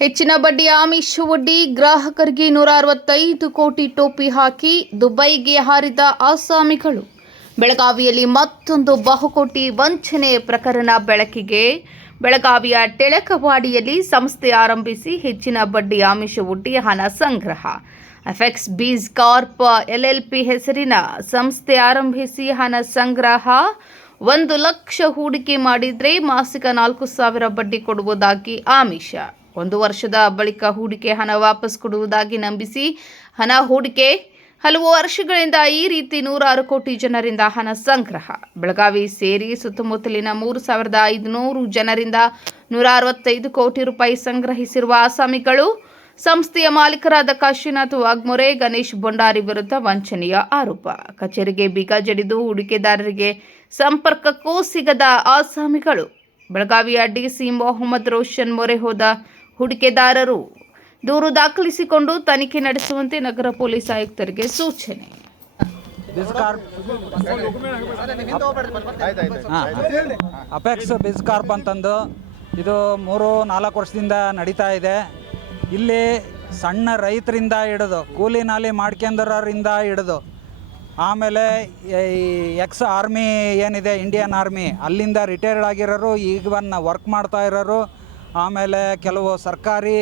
ಹೆಚ್ಚಿನ ಬಡ್ಡಿಯ ಆಮಿಷ ಒಡ್ಡಿ ಗ್ರಾಹಕರಿಗೆ 165 ಕೋಟಿ ಟೋಪಿ ಹಾಕಿ ದುಬೈಗೆ ಹಾರಿದ ಆಸಾಮಿಗಳು. ಬೆಳಗಾವಿಯಲ್ಲಿ ಮತ್ತೊಂದು ಬಹುಕೋಟಿ ವಂಚನೆ ಪ್ರಕರಣ ಬೆಳಕಿಗೆ. ಬೆಳಗಾವಿಯ ಟೆಳಕವಾಡಿಯಲ್ಲಿ ಸಂಸ್ಥೆ ಆರಂಭಿಸಿ ಹೆಚ್ಚಿನ ಬಡ್ಡಿ ಆಮಿಷ ಒಡ್ಡಿ ಹಣ ಸಂಗ್ರಹ. ಎಫೆಕ್ಸ್ ಬೀಸ್ ಕಾರ್ಪ್ ಎಲ್ಎಲ್ಪಿ ಹೆಸರಿನ ಸಂಸ್ಥೆ ಆರಂಭಿಸಿ ಹಣ ಸಂಗ್ರಹ. 1 ಲಕ್ಷ ಹೂಡಿಕೆ ಮಾಡಿದ್ರೆ ಮಾಸಿಕ 4,000 ಬಡ್ಡಿ ಕೊಡುವುದಾಗಿ ಆಮಿಷ. 1 ವರ್ಷದ ಬಳಿಕ ಹೂಡಿಕೆ ಹಣ ವಾಪಸ್ ಕೊಡುವುದಾಗಿ ನಂಬಿಸಿ ಹಣ ಹೂಡಿಕೆ. ಹಲವು ವರ್ಷಗಳಿಂದ ಈ ರೀತಿ 106 ಕೋಟಿ ಜನರಿಂದ ಹಣ ಸಂಗ್ರಹ. ಬೆಳಗಾವಿ ಸೇರಿ ಸುತ್ತಮುತ್ತಲಿನ 3,500 ಜನರಿಂದ 165 ಕೋಟಿ ರೂಪಾಯಿ ಸಂಗ್ರಹಿಸಿರುವ ಆಸಾಮಿಗಳು. ಸಂಸ್ಥೆಯ ಮಾಲೀಕರಾದ ಕಾಶಿನಾಥ್ ವಾಗ್ಮೊರೆ, ಗಣೇಶ್ ಭಂಡಾರಿ ವಿರುದ್ಧ ವಂಚನೆಯ ಆರೋಪ. ಕಚೇರಿಗೆ ಬೀಗ ಜಡಿದು ಹೂಡಿಕೆದಾರರಿಗೆ ಸಂಪರ್ಕಕ್ಕೂ ಸಿಗದ ಆಸಾಮಿಗಳು. ಬೆಳಗಾವಿಯ ಡಿಸಿ ಮೊಹಮ್ಮದ್ ರೋಷನ್ ಮೊರೆ ಹೋದ ಹೂಡಿಕೆದಾರರು ದೂರು ದಾಖಲಿಸಿಕೊಂಡು ತನಿಖೆ ನಡೆಸುವಂತೆ ನಗರ ಪೊಲೀಸ್ ಆಯುಕ್ತರಿಗೆ ಸೂಚನೆ. ಅಪೆಕ್ಸ್ ಬಿಸ್ ಕಾರ್ಪ್ ಅಂತಂದು ಇದು 3-4 ವರ್ಷದಿಂದ ನಡೀತಾ ಇದೆ. ಇಲ್ಲಿ ಸಣ್ಣ ರೈತರಿಂದ ಹಿಡಿದು ಕೂಲಿ ನಾಲಿ ಮಾಡ್ಕೊಂಡರಿಂದ ಹಿಡಿದು ಆಮೇಲೆ ಈ ಎಕ್ಸ್ ಆರ್ಮಿ ಏನಿದೆ ಇಂಡಿಯನ್ ಆರ್ಮಿ ಅಲ್ಲಿಂದ ರಿಟೈರ್ಡ್ ಆಗಿರೋರು, ಈಗವನ್ನ ವರ್ಕ್ ಮಾಡ್ತಾ ಇರೋರು, ಆಮೇಲೆ ಕೆಲವು ಸರ್ಕಾರಿ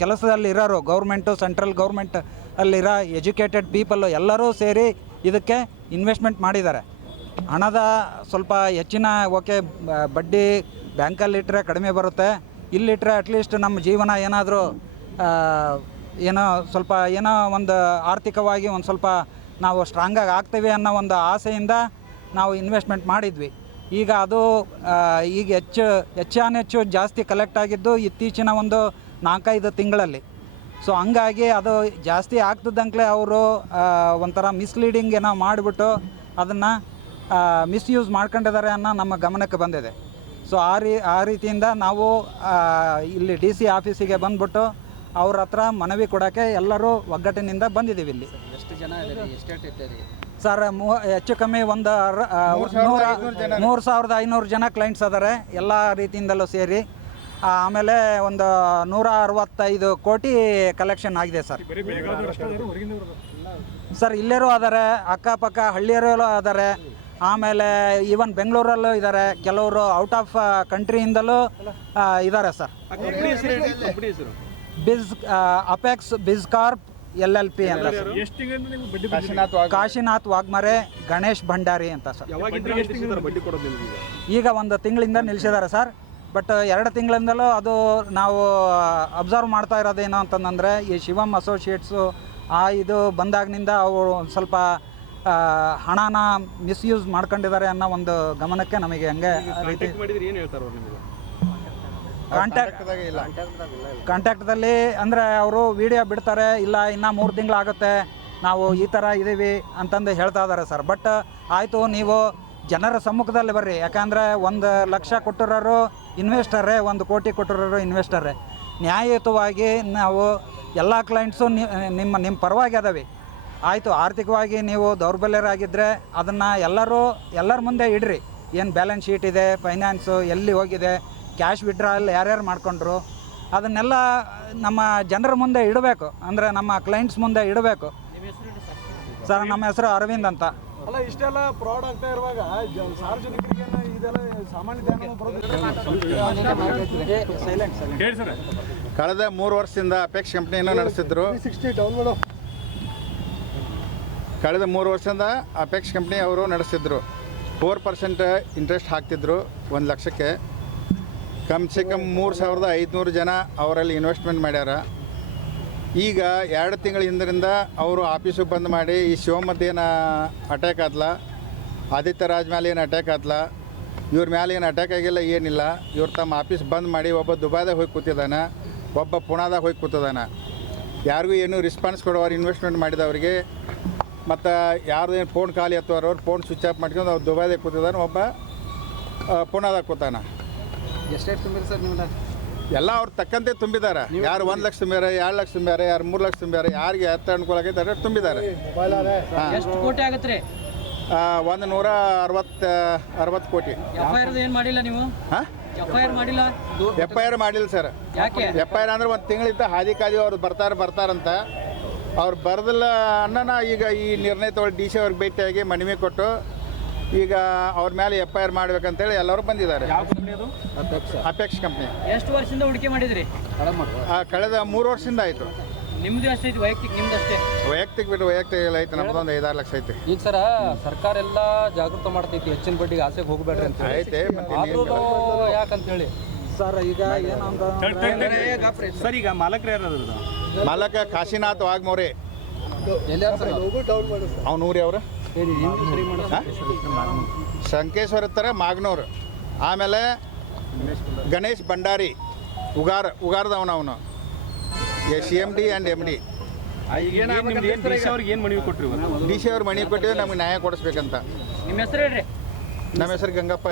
ಕೆಲಸದಲ್ಲಿರೋರು, ಗೌರ್ಮೆಂಟು ಸೆಂಟ್ರಲ್ ಗೌರ್ಮೆಂಟ್ ಅಲ್ಲಿರೋ ಎಜುಕೇಟೆಡ್ ಪೀಪಲ್ಲು ಎಲ್ಲರೂ ಸೇರಿ ಇದಕ್ಕೆ ಇನ್ವೆಸ್ಟ್ಮೆಂಟ್ ಮಾಡಿದ್ದಾರೆ. ಹಣದ ಸ್ವಲ್ಪ ಹೆಚ್ಚಿನ ಬಡ್ಡಿ ಬ್ಯಾಂಕಲ್ಲಿಟ್ಟರೆ ಕಡಿಮೆ ಬರುತ್ತೆ, ಇಲ್ಲಿಟ್ಟರೆ ಅಟ್ಲೀಸ್ಟ್ ನಮ್ಮ ಜೀವನ ಏನಾದರೂ ಏನೋ ಒಂದು ಆರ್ಥಿಕವಾಗಿ ಒಂದು ಸ್ವಲ್ಪ ನಾವು ಸ್ಟ್ರಾಂಗಾಗಿ ಆಗ್ತೀವಿ ಅನ್ನೋ ಒಂದು ಆಸೆಯಿಂದ ನಾವು ಇನ್ವೆಸ್ಟ್ಮೆಂಟ್ ಮಾಡಿದ್ವಿ. ಈಗ ಅದು ಈಗ ಹೆಚ್ಚು ಜಾಸ್ತಿ ಕಲೆಕ್ಟ್ ಆಗಿದ್ದು ಇತ್ತೀಚಿನ ಒಂದು 4-5 ತಿಂಗಳಲ್ಲಿ. ಸೊ ಹಂಗಾಗಿ ಅದು ಜಾಸ್ತಿ ಆಗ್ತಿದ್ದಂಗೆ ಅವರು ಒಂಥರ ಮಿಸ್ಲೀಡಿಂಗ್ ಏನೋ ಮಾಡಿಬಿಟ್ಟು ಅದನ್ನು ಮಿಸ್ಯೂಸ್ ಮಾಡ್ಕೊಂಡಿದ್ದಾರೆ ಅನ್ನೋ ನಮ್ಮ ಗಮನಕ್ಕೆ ಬಂದಿದೆ. ಸೊ ಆ ರೀತಿಯಿಂದ ನಾವು ಇಲ್ಲಿ DC ಆಫೀಸಿಗೆ ಬಂದ್ಬಿಟ್ಟು ಅವ್ರ ಹತ್ರ ಮನವಿ ಕೊಡೋಕ್ಕೆ ಎಲ್ಲರೂ ಒಗ್ಗಟ್ಟಿನಿಂದ ಬಂದಿದ್ದೀವಿ. ಇಲ್ಲಿ ಎಷ್ಟು ಜನ ಇದ್ದೀರಿ? ಸರ್ ಹೆಚ್ಚು ಕಮ್ಮಿ ಒಂದು 3,500 ಜನ ಕ್ಲೈಂಟ್ಸ್ ಅದಾರೆ ಎಲ್ಲ ರೀತಿಯಿಂದಲೂ ಸೇರಿ. ಆಮೇಲೆ ಒಂದು 165 ಕೋಟಿ ಕಲೆಕ್ಷನ್ ಆಗಿದೆ ಸರ್. ಸರ್ ಇಲ್ಲೇರೂ ಅದಾರೆ, ಅಕ್ಕಪಕ್ಕ ಹಳ್ಳಿಯರು ಅದಾರೆ, ಆಮೇಲೆ ಈವನ್ ಬೆಂಗಳೂರಲ್ಲೂ ಇದ್ದಾರೆ, ಕೆಲವರು ಔಟ್ ಆಫ್ ಕಂಟ್ರಿಯಿಂದಲೂ ಇದ್ದಾರೆ ಸರ್. ಅಪೆಕ್ಸ್ ಬಿಸ್ ಕಾರ್ಪ್ LLP ಅಂತ ಸರ್. ಕಾಶಿನಾಥ್ ವಾಗ್ಮರೆ, ಗಣೇಶ್ ಭಂಡಾರಿ ಅಂತ ಸರ್. ಈಗ 1 ತಿಂಗಳಿಂದ ನಿಲ್ಲಿಸಿದ್ದಾರೆ ಸರ್. ಬಟ್ 2 ತಿಂಗಳಿಂದಲೂ ಅದು ನಾವು ಅಬ್ಸರ್ವ್ ಮಾಡ್ತಾ ಇರೋದೇನು ಅಂತಂದರೆ ಈ ಶಿವಮ್ ಅಸೋಸಿಯೇಟ್ಸು ಇದು ಬಂದಾಗಿನಿಂದ ಅವರು ಒಂದು ಸ್ವಲ್ಪ ಹಣನ ಮಿಸ್ಯೂಸ್ ಮಾಡ್ಕೊಂಡಿದ್ದಾರೆ ಅನ್ನೋ ಒಂದು ಗಮನಕ್ಕೆ ನಮಗೆ ಹಂಗೆ ರೀತಿ ಕಾಂಟ್ಯಾಕ್ಟ್ದಲ್ಲಿ ಅಂದರೆ ಅವರು ವಿಡಿಯೋ ಬಿಡ್ತಾರೆ, ಇಲ್ಲ ಇನ್ನೂ 3 ತಿಂಗಳಾಗುತ್ತೆ ನಾವು ಈ ಥರ ಇದ್ದೀವಿ ಅಂತಂದು ಹೇಳ್ತಾ ಇದ್ದಾರೆ ಸರ್. ಬಟ್ ಆಯಿತು, ನೀವು ಜನರ ಸಮ್ಮುಖದಲ್ಲಿ ಬರ್ರಿ, ಯಾಕಂದರೆ 1 ಲಕ್ಷ ಕೊಟ್ಟಿರೋರು ಇನ್ವೆಸ್ಟರೇ, 1 ಕೋಟಿ ಕೊಟ್ಟಿರೋರು ಇನ್ವೆಸ್ಟರೇ. ನ್ಯಾಯಯುತವಾಗಿ ನಾವು ಎಲ್ಲ ಕ್ಲೈಂಟ್ಸು ನಿಮ್ಮ ಪರವಾಗಿ ಅದಾವೆ. ಆಯಿತು, ಆರ್ಥಿಕವಾಗಿ ನೀವು ದೌರ್ಬಲ್ಯರಾಗಿದ್ದರೆ ಅದನ್ನು ಎಲ್ಲರ ಮುಂದೆ ಇಡ್ರಿ. ಏನು ಬ್ಯಾಲೆನ್ಸ್ ಶೀಟ್ ಇದೆ, ಫೈನಾನ್ಸು ಎಲ್ಲಿ ಹೋಗಿದೆ, ಕ್ಯಾಶ್ ವಿಡ್ರಾಲ್ ಯಾರ್ಯಾರು ಮಾಡ್ಕೊಂಡ್ರು, ಅದನ್ನೆಲ್ಲ ನಮ್ಮ ಜನರ ಮುಂದೆ ಇಡಬೇಕು, ಅಂದರೆ ನಮ್ಮ ಕ್ಲೈಂಟ್ಸ್ ಮುಂದೆ ಇಡಬೇಕು. ಸರ್ ನಮ್ಮ ಹೆಸರು ಅರವಿಂದ್ ಅಂತ. ಅಲ್ಲ, ಇಷ್ಟೆಲ್ಲ ಫ್ರಾಡ್ ಆಗ್ತಾ ಇರುವಾಗ ಸಾರ್ವಜನಿಕರಿಗೆ ಇದೆಲ್ಲ ಸಾಮಾನ್ಯ ಕಳೆದ 3 ವರ್ಷದಿಂದ ಅಪೆಕ್ಸ್ ಕಂಪ್ನಿಯನ್ನು ನಡೆಸಿದ್ರು. ಕಳೆದ 3 ವರ್ಷದಿಂದ ಅಪೆಕ್ಸ್ ಕಂಪ್ನಿ ಅವರು ನಡೆಸಿದ್ರು. 4% ಇಂಟ್ರೆಸ್ಟ್ ಹಾಕ್ತಿದ್ರು 1 ಲಕ್ಷಕ್ಕೆ. ಕಮ್ಸೆ ಕಮ್ 3,500 ಜನ ಅವರಲ್ಲಿ ಇನ್ವೆಸ್ಟ್ಮೆಂಟ್ ಮಾಡ್ಯಾರ. ಈಗ 2 ತಿಂಗಳ ಹಿಂದರಿಂದ ಅವರು ಆಫೀಸಿಗೆ ಬಂದ್ ಮಾಡಿ ಈ ಶಿವಮೊಗ್ಗೇನ ಅಟ್ಯಾಕ್ ಆದ್ಲ, ಆದಿತ್ಯ ರಾಜ್ ಮೇಲೆ ಏನು ಅಟ್ಯಾಕ್ ಆದ್ಲ, ಇವ್ರ ಮೇಲೆ ಏನು ಅಟ್ಯಾಕ್ ಆಗಿಲ್ಲ, ಏನಿಲ್ಲ. ಇವ್ರು ತಮ್ಮ ಆಫೀಸ್ ಬಂದ್ ಮಾಡಿ ಒಬ್ಬ ದುಬೈದಾಗ ಹೋಗಿ ಕೂತಿದ್ದಾನೆ, ಒಬ್ಬ ಪುಣಾದಾಗ ಹೋಗಿ ಕೂತಿದ್ದಾನೆ. ಯಾರಿಗೂ ಏನೂ ರೆಸ್ಪಾನ್ಸ್ ಕೊಡೋರು ಇನ್ವೆಸ್ಟ್ಮೆಂಟ್ ಮಾಡಿದವ್ರಿಗೆ. ಮತ್ತು ಯಾರ್ದೇನು ಫೋನ್ ಖಾಲಿ ಹತ್ತುವವ್ರು ಫೋನ್ ಸ್ವಿಚ್ ಆಫ್ ಮಾಡ್ಕೊಂಡು ಅವ್ರು ದುಬೈದಾಗ ಕೂತಿದ್ದಾನೆ, ಒಬ್ಬ ಪುಣಾದಾಗ ಕೂತಾನೆ. ಎಷ್ಟೇಟ್ ತುಂಬಿರಿ ಸರ್ ನಿಮ್ದು? ಎಲ್ಲ ಅವ್ರು ತಕ್ಕಂತೆ ತುಂಬಿದ್ದಾರೆ. ಯಾರು 1 ಲಕ್ಷ ತುಂಬ್ಯಾರೆ, 2 ಲಕ್ಷ ತುಂಬ್ಯಾರೆ, ಯಾರು 3 ಲಕ್ಷ ತುಂಬ್ಯಾರೆ, ಯಾರಿಗೆ ಎತ್ತ ಅನುಕೂಲ ಆಗೈತೆ ತುಂಬಿದ್ದಾರೆ. ಎಷ್ಟು ಕೋಟಿ ಆಗುತ್ತೆ ರೀ? 160 ಕೋಟಿ. FIR ಏನು ಮಾಡಿಲ್ಲ ನೀವು? ಹಾಂ, FIR ಮಾಡಿಲ್ಲ FIR ಮಾಡಿಲ್ಲ ಸರ್. ಯಾಕೆ? FIR ಅಂದ್ರೆ ಒಂದು ತಿಂಗಳಿಂದ ಹಾದಿ ಕಾದಿ ಅವ್ರು ಬರ್ತಾರಂತ ಅವ್ರು ಬರ್ದಿಲ್ಲ ಅನ್ನೋಣ. ಈಗ ಈ ನಿರ್ಣಯ ತೊಗೊಂಡು DC ಅವ್ರಿಗೆ ಭೇಟಿಯಾಗಿ ಮನವಿ ಕೊಟ್ಟು ಈಗ ಅವ್ರ ಮೇಲೆ FIR ಮಾಡ್ಬೇಕಂತೇಳಿ ಎಲ್ಲರೂ ಬಂದಿದ್ದಾರೆ. Apex company. ಎಷ್ಟು ವರ್ಷದಿಂದ ಹೂಡಿಕೆ ಮಾಡಿದ್ರಿ? ಕಳೆದ 3 ವರ್ಷದಿಂದ ಆಯಿತು. ನಿಮ್ದು ಎಷ್ಟೈತಿ ವೈಯಕ್ತಿಕ? ನಿಮ್ದು ಅಷ್ಟೇ? ವೈಯಕ್ತಿಕ ಎಲ್ಲ ಐತೆ, ನಮ್ದೊಂದು 5-6 ಲಕ್ಷ ಐತೆ. ಈಗ ಸರ ಸರ್ಕಾರ ಎಲ್ಲ ಜಾಗೃತ ಮಾಡ್ತೈತಿ, ಹೆಚ್ಚಿನ ಬಡ್ಡಿಗೆ ಆಸೆಗೆ ಹೋಗ್ಬೇಡ್ರಿ ಅಂತ ಐತೆ ಯಾಕಂತ ಹೇಳಿ ಸರ್ ಈಗ ಏನಂತ ಸರ್ ಈಗ ಮಾಲಕರು ಯಾರು? ಮಾಲಕ ಕಾಶಿನಾಥ್ ವಾಗ್ಮೋರೆ. ಅವ್ನು ಊರಿ ಅವರು ಸಂಕೇಶ್ವರ ಹತ್ರ ಮಾಗನೂರು. ಆಮೇಲೆ ಗಣೇಶ್ ಭಂಡಾರಿ ಉಗಾರದವನು. ಅವನು CMD ಆ್ಯಂಡ್ MD. ಅವ್ರಿಗೆ ಏನು ಮನವಿ ಕೊಟ್ರಿ? DC ಅವ್ರು ಮನವಿ ಕೊಟ್ಟಿವಿ, ನಮ್ಗೆ ನ್ಯಾಯ ಕೊಡಿಸ್ಬೇಕಂತ. ನಿಮ್ಮ ಹೆಸರು ಹೇಳ್ರಿ. ನಮ್ಮ ಹೆಸರು ಗಂಗಪ್ಪ.